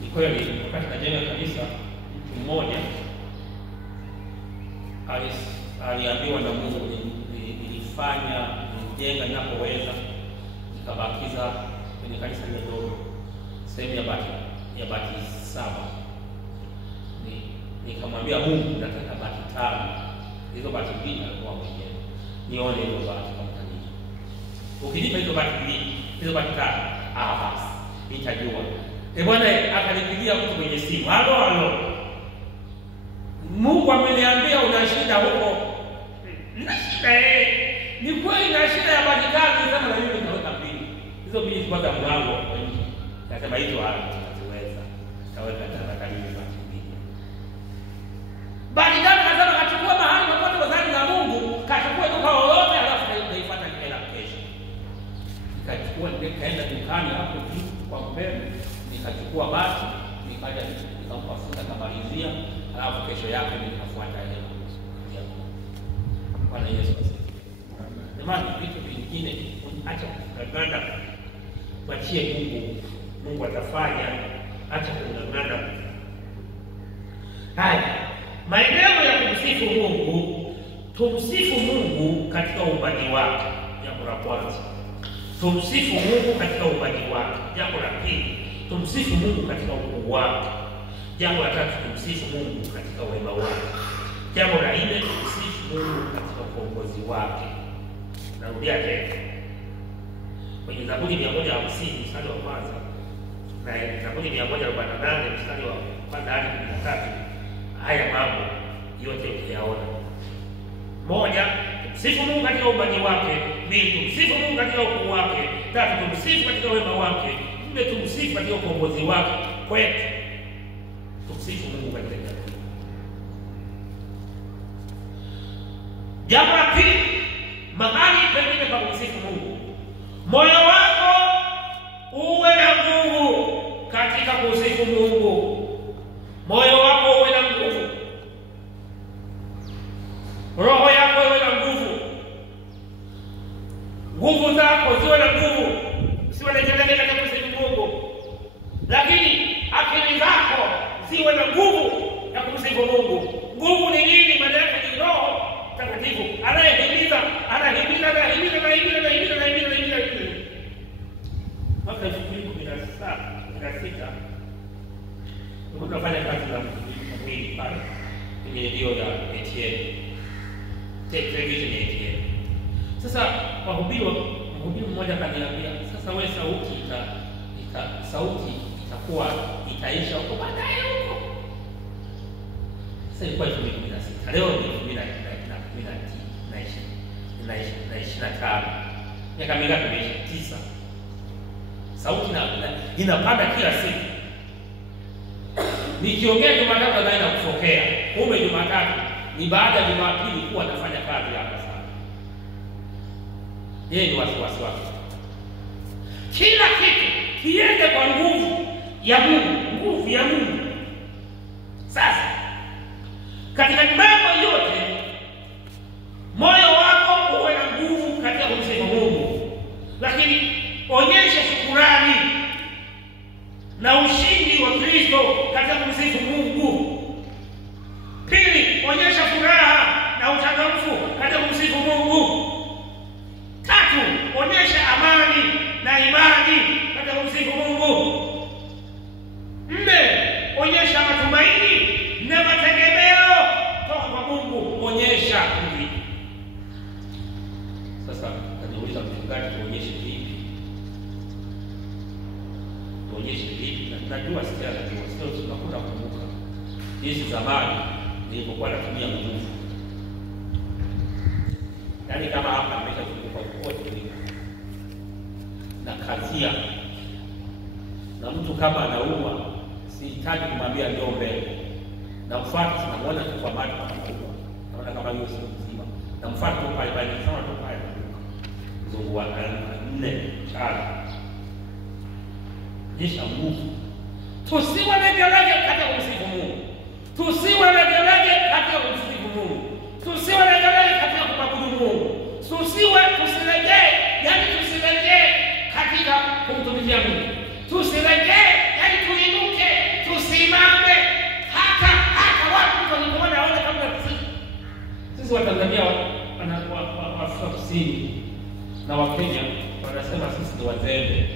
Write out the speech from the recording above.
Ni kweli wakati najenga kanisa, mtu mmoja aliambiwa na Mungu, nilijenga ninapoweza, nikabakiza kwenye kanisa ndogo sehemu ya bati 7. Nikamwambia Mungu, nataka bati 5. Hizo bati 2 alikuwa mwenyewe. Nione hizo bati kama kanisa. Ukinipa hizo bati 2, hizo bati 5, basi nitajua. Bwana akanipigia mtu kwenye simu. Halo. Mungu ameniambia una shida huko. Nina shida Ni kweli na shida ya bati 5, sasa na mimi nikaweka 2. Hizo 2 zipata mlango kwa nje. Nasema hizo hatuweza. Kaweka tarakani bati 2. Bali kama nasema kachukua mahali popote wazani za Mungu, kachukua duka lolote halafu naifuata hela kesho. Nikachukua nikaenda dukani hapo juu kwa mbele, nikachukua bati, nikaja nikampa futa kamalizia, halafu kesho yake nikafuata hela. Bwana Yesu asifiwe. Jamani, vitu vingine acha kung'ang'ana. Mwachie Mungu. Mungu atafanya. Acha kung'ang'ana. Haya. Maeneo ya kumsifu Mungu. Tumsifu Mungu katika uumbaji wake. Jambo la kwanza. Tumsifu Mungu katika uumbaji wake. Jambo la pili, tumsifu Mungu katika ukuu wake. Jambo la tatu, tumsifu Mungu katika wema wake. Jambo la nne, tumsifu Mungu katika uongozi wake. Narudia tena. Kwenye Zaburi 150 mstari wa kwanza na Zaburi 148 mstari wa kwanza hadi 13, haya mambo yote ukiyaona. 1, tumsifu Mungu katika uumbaji wake. 2, tumsifu Mungu katika ukuu wake. 3, tumsifu katika wema wake. 4, tumsifu katika uongozi wake. Kwetu tumsifu Mungu katika jamii. Jambo la pili, mahali pengine pa kumsifu Mungu, moyo wako uwe na nguvu katika kusifu Mungu. Moyo wako uwe na nguvu, roho yako iwe na nguvu, nguvu zako ziwe na nguvu, usiwe na kelele katika kusifu Mungu, lakini akili zako ziwe na nguvu ya kumsifu Mungu. Nguvu ni nini? Maana yake ni Roho Mtakatifu anayehimiza. Mwaka 2016 tunafanya kazi na mwili pale kwenye redio ya ATN, television ya ATN. Sasa mhubiri mmoja kaniambia, sasa wewe sauti itakuwa itaisha huko baadaye huko. Sasa ilikuwa 2016, leo ni 2025, miaka mingapi imeisha? 9. Sauti inapanda kila siku. Nikiongea Jumatatu naenda kufokea. Kumbe Jumatatu ni baada ya Jumapili kuwa nafanya kazi hapa sana. Yeye ni wasiwasi wake. Kila kitu kiende kwa nguvu ya Mungu, Sasa katika mambo yote moyo wako uwe na nguvu katika kumsifu Mungu, lakini onyesha shukrani na ushindi wa Kristo katika kumsifu Mungu. Pili, onyesha furaha na uchangamfu katika kumsifu Mungu. 3, onyesha amani na imani katika kumsifu Mungu. 4, onyesha matumaini na mategemeo kutoka kwa Mungu. Onyesha hivi. Sasa kaniuliza mchungaji, tuonyeshe vipi? Najua sio tunakuta kumbuka hizi zamani nilipokuwa natumia nguvu. Yaani kama hapa nimeshafunguka kote na kazia, na mtu kama anauma, sihitaji kumwambia ndio mbele. Na mfuata tunamuona kwa macho makubwa. Naona kama yeye sio mzima. Na mfuata tu pale sana tu pale. Mungu wa 4 5. Nisha nguvu. Tusiwe na kelele katika kumsifu Mungu. Tusiwe na kelele katika kumsifu Mungu. Tusiwe na kelele katika kumwabudu Mungu. Tusilegee katika kumtumikia Mungu. Tusilegee, yaani tuinuke, tusimame. Hata watu walipoona waone kama sisi wa Tanzania wa Afrika Kusini na wa Kenya wanasema sisi ni wazembe.